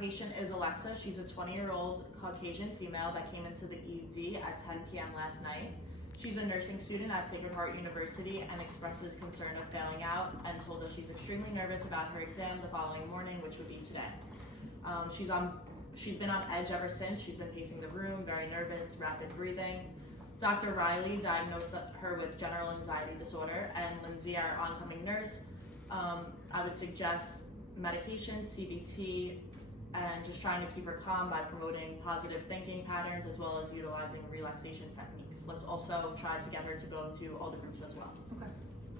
patient is Alexa. She's a 20-year-old Caucasian female that came into the ED at 10 p.m. last night. She's a nursing student at Sacred Heart University and expresses concern of failing out and told us she's extremely nervous about her exam the following morning, which would be today. She's been on edge ever since. She's been pacing the room, very nervous, rapid breathing. Dr. Riley diagnosed her with general anxiety disorder, and Lindsay, our oncoming nurse, I would suggest medication, CBT, and just trying to keep her calm by promoting positive thinking patterns as well as utilizing relaxation techniques. Let's also try to get her to go to all the groups as well. Okay,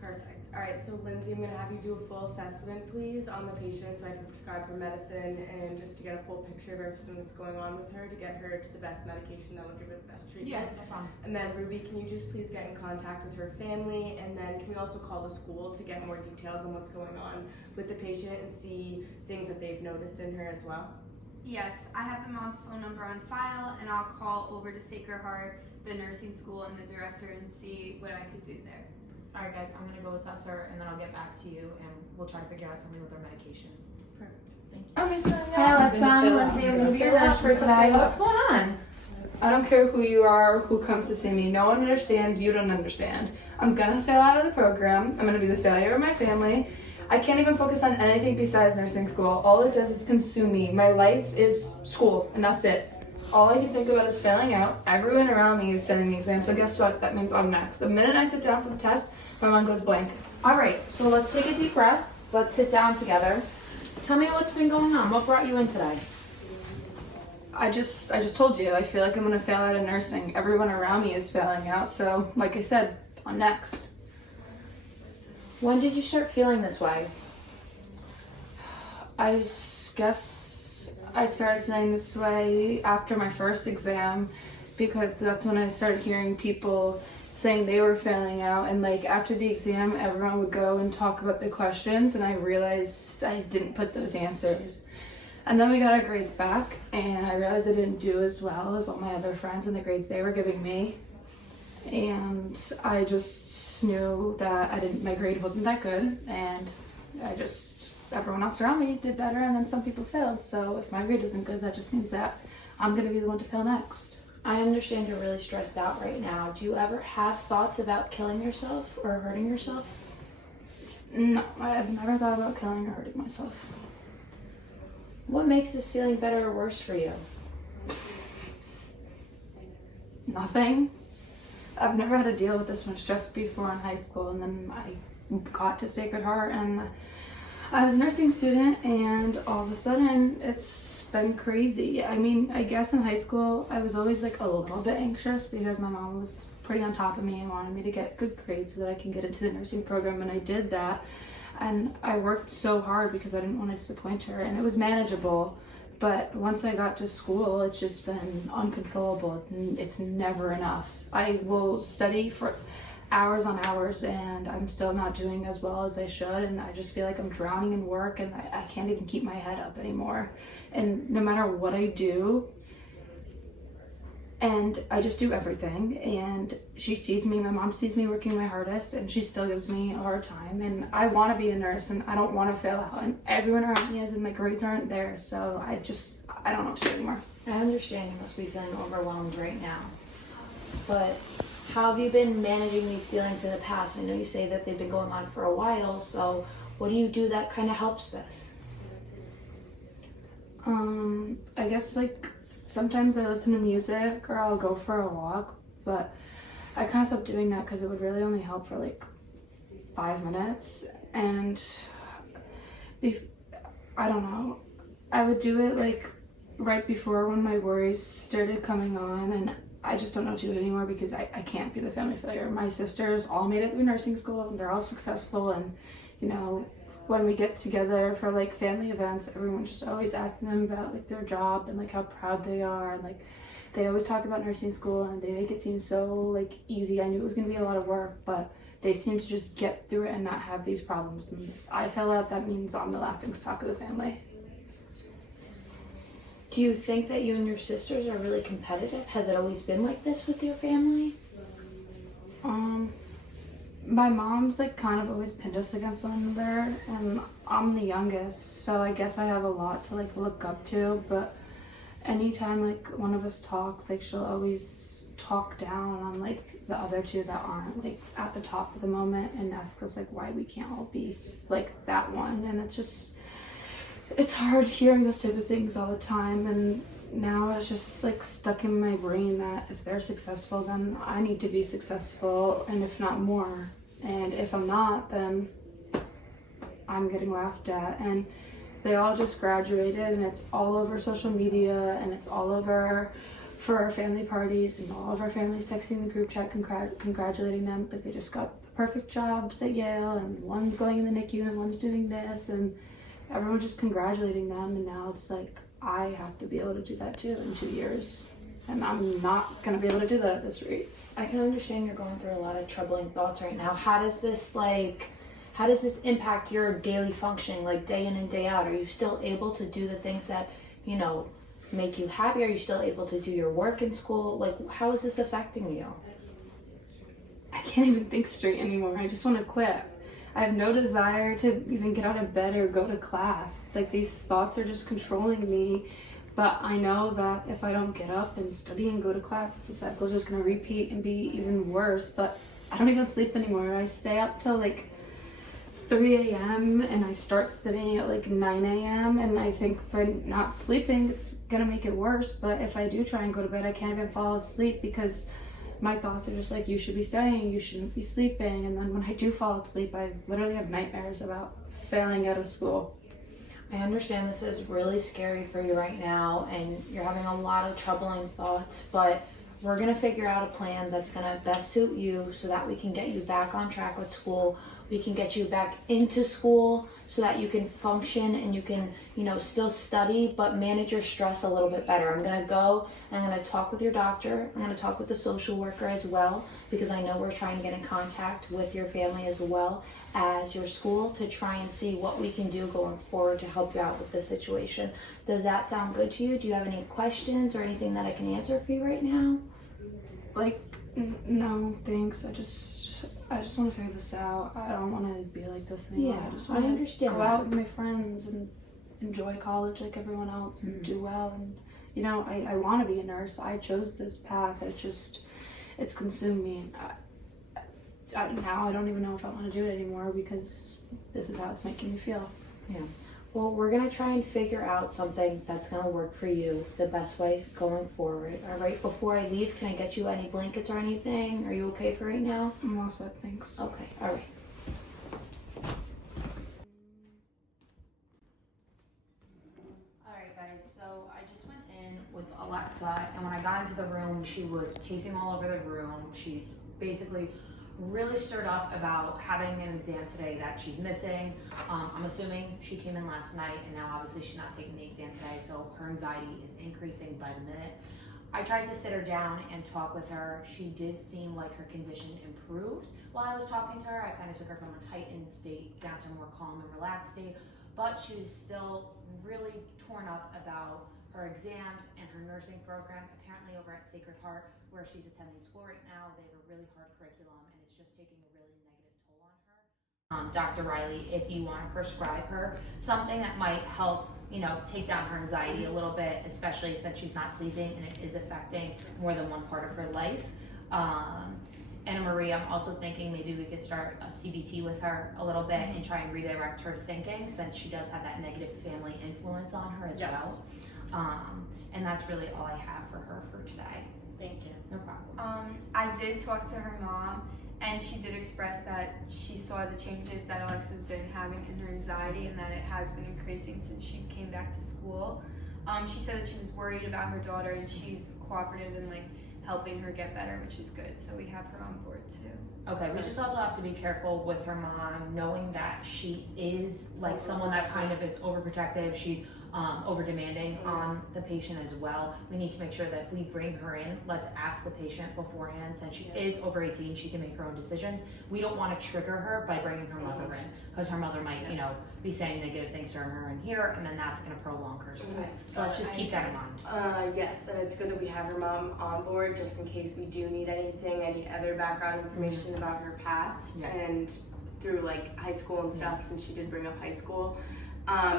perfect. All right, so Lindsay, I'm gonna have you do a full assessment, please, on the patient so I can prescribe her medicine and just to get a full picture of everything that's going on with her to get her to the best medication that will give her the best treatment. Yeah, no problem. And then Ruby, can you just please get in contact with her family, and then can we also call the school to get more details on what's going on with the patient and see things that they've noticed in her as well? Yes, I have the mom's phone number on file, and I'll call over to Sacred Heart, the nursing school, and the director and see what I could do there. All right, guys, I'm gonna go assess her, and then I'll get back to you, and we'll try to figure out something with her medication. Perfect. Thank you. Hi Alexa, I'm Lindsay. I'm going to be your nurse for today. What's going on? I don't care who you are, who comes to see me. No one understands. You don't understand. I'm gonna fail out of the program. I'm gonna be the failure of my family. I can't even focus on anything besides nursing school. All it does is consume me. My life is school, and that's it. All I can think about is failing out. Everyone around me is failing the exam, so guess what? That means I'm next. The minute I sit down for the test, my mind goes blank. All right, so let's take a deep breath. Let's sit down together. Tell me what's been going on. What brought you in today? I just told you, I feel like I'm gonna fail out of nursing. Everyone around me is failing out, so like I said, I'm next. When did you start feeling this way? I guess I started feeling this way after my first exam because that's when I started hearing people saying they were failing out, and like after the exam everyone would go and talk about the questions and I realized I didn't put those answers. And then we got our grades back and I realized I didn't do as well as all my other friends in the grades they were giving me. And I just knew that my grade wasn't that good, and everyone else around me did better, and then some people failed. So if my grade wasn't good, that just means that I'm gonna be the one to fail next. I understand you're really stressed out right now. Do you ever have thoughts about killing yourself or hurting yourself? No, I've never thought about killing or hurting myself. What makes this feeling better or worse for you? Nothing. I've never had to deal with this much stress before in high school, and then I got to Sacred Heart and I was a nursing student, and all of a sudden it's been crazy. I mean, I guess in high school I was always like a little bit anxious because my mom was pretty on top of me and wanted me to get good grades so that I can get into the nursing program, and I did that. And I worked so hard because I didn't want to disappoint her, and it was manageable. But once I got to school, it's just been uncontrollable. It's never enough. I will study for hours on hours and I'm still not doing as well as I should, and I just feel like I'm drowning in work and I can't even keep my head up anymore. And no matter what I do, and I just do everything, and she sees me, my mom sees me working my hardest, and she still gives me a hard time. And I want to be a nurse and I don't want to fail out, and everyone around me is, and my grades aren't there, so I don't know what to do anymore. I understand you must be feeling overwhelmed right now, but how have you been managing these feelings in the past? I know you say that they've been going on for a while, so what do you do that kind of helps this? I guess like sometimes I listen to music or I'll go for a walk, but I kind of stopped doing that because it would really only help for like 5 minutes, and I don't know, I would do it like right before when my worries started coming on, and I just don't know what to do anymore because I can't be the family failure. My sisters all made it through nursing school and they're all successful, and you know, when we get together for like family events, everyone's just always asking them about like their job and like how proud they are, and like they always talk about nursing school and they make it seem so like easy. I knew it was gonna be a lot of work, but they seem to just get through it and not have these problems. And if I fell out, that means I'm the laughing stock of the family. Do you think that you and your sisters are really competitive? Has it always been like this with your family? My mom's like kind of always pinned us against one another, and I'm the youngest, so I guess I have a lot to like look up to, but anytime like one of us talks, like she'll always talk down on like the other two that aren't like at the top of the moment and ask us like why we can't all be like that one. And it's hard hearing those type of things all the time, and now it's just like stuck in my brain that if they're successful, then I need to be successful, and if not more. And if I'm not, then I'm getting laughed at. And they all just graduated, and it's all over social media, and it's all over for our family parties, and all of our families texting the group chat congratulating them because they just got the perfect jobs at Yale, and one's going in the NICU and one's doing this, and everyone's just congratulating them. And now it's like I have to be able to do that too in 2 years, and I'm not gonna be able to do that at this rate. I can understand you're going through a lot of troubling thoughts right now. How does this impact your daily functioning, like day in and day out? Are you still able to do the things that, you know, make you happy? Are you still able to do your work in school? Like, how is this affecting you? I can't even think straight anymore. I just want to quit. I have no desire to even get out of bed or go to class. Like, these thoughts are just controlling me. But I know that if I don't get up and study and go to class, the cycle's just going to repeat and be even worse. But I don't even sleep anymore. I stay up till like 3 a.m. and I start studying at like 9 a.m. and I think by not sleeping, it's going to make it worse. But if I do try and go to bed, I can't even fall asleep because my thoughts are just like, you should be studying, you shouldn't be sleeping. And then when I do fall asleep, I literally have nightmares about failing out of school. I understand this is really scary for you right now and you're having a lot of troubling thoughts, but we're going to figure out a plan that's going to best suit you so that we can get you back on track with school. We can get you back into school so that you can function and you can, you know, still study, but manage your stress a little bit better. I'm going to go and I'm going to talk with your doctor. I'm going to talk with the social worker as well, because I know we're trying to get in contact with your family as well as your school to try and see what we can do going forward to help you out with this situation. Does that sound good to you? Do you have any questions or anything that I can answer for you right now? Like, no, thanks. I just want to figure this out. I don't want to be like this anymore. Yeah, I just I want to understand go that. out with my friends and enjoy college like everyone else and do well. And, you know, I want to be a nurse. I chose this path. It's consumed me. Now I don't even know if I want to do it anymore because this is how it's making me feel. Yeah. Well, we're going to try and figure out something that's going to work for you the best way going forward. All right. Before I leave, can I get you any blankets or anything? Are you okay for right now? I'm all set, thanks. Okay. All right. All right, guys. So I just went in with Alexa, and when I got into the room, she was pacing all over the room. She's basically really stirred up about having an exam today that she's missing. I'm assuming she came in last night and now obviously she's not taking the exam today, so her anxiety is increasing by the minute. I tried to sit her down and talk with her. She did seem like her condition improved while I was talking to her. I kind of took her from a heightened state down to a more calm and relaxed state, but she was still really torn up about her exams and her nursing program. Apparently over at Sacred Heart, where she's attending school right now, they have a really hard curriculum and it's just taking a really negative toll on her. Dr. Riley, if you want to prescribe her something that might help, you know, take down her anxiety a little bit, especially since she's not sleeping and it is affecting more than one part of her life. Anna Marie, I'm also thinking maybe we could start a CBT with her a little bit and try and redirect her thinking, since she does have that negative family influence on her as well. And that's really all I have for her for today. Thank you. No problem. I did talk to her mom, and she did express that she saw the changes that Alexa's been having in her anxiety and that it has been increasing since she's came back to school. She said that she was worried about her daughter and she's cooperative and like helping her get better, which is good. So we have her on board too. Okay, we just also have to be careful with her mom, knowing that she is like someone that kind of is overprotective. She's over demanding on the patient as well. We need to make sure that if we bring her in, let's ask the patient beforehand. Since she is over 18, she can make her own decisions. We don't want to trigger her by bringing her mother in, because her mother might, you know, be saying negative things to her in here, and then that's going to prolong her stay. So let's just keep that in mind. Yes, and it's good that we have her mom on board just in case we do need anything, any other background information about her past. Yeah. And through like high school and stuff, since she did bring up high school.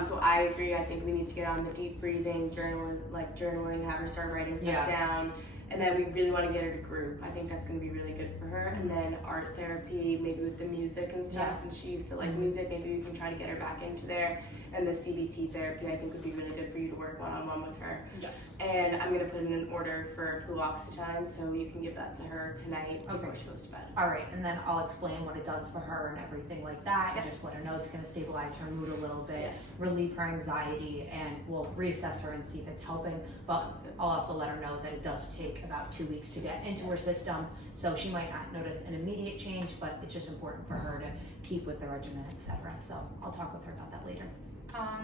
So I agree. I think we need to get on the deep breathing, journaling, have her start writing stuff down. And then we really want to get her to group. I think that's going to be really good for her. And then art therapy, maybe with the music and stuff, since she used to like music, maybe we can try to get her back into there. And the CBT therapy, I think, would be really good for you to work one-on-one with her. Yes. And I'm going to put in an order for fluoxetine, so you can give that to her tonight before she goes to bed. All right, and then I'll explain what it does for her and everything like that, and just let her know it's going to stabilize her mood a little bit, relieve her anxiety, and we'll reassess her and see if it's helping. But I'll also let her know that it does take about 2 weeks to get into her system, so she might not notice an immediate change, but it's just important for her to keep with the regimen, etc. So I'll talk with her about that later.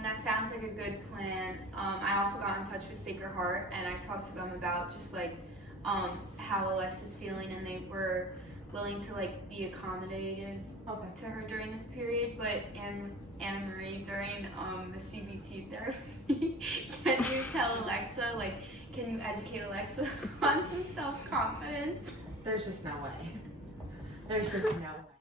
That sounds like a good plan. I also got in touch with Sacred Heart and I talked to them about just like how Alexa's feeling, and they were willing to like be accommodative to her during this period. But Anna Marie, during the CBT therapy, can you tell Alexa, like, can you educate Alexa on some self-confidence? There's just no way. There's just no way.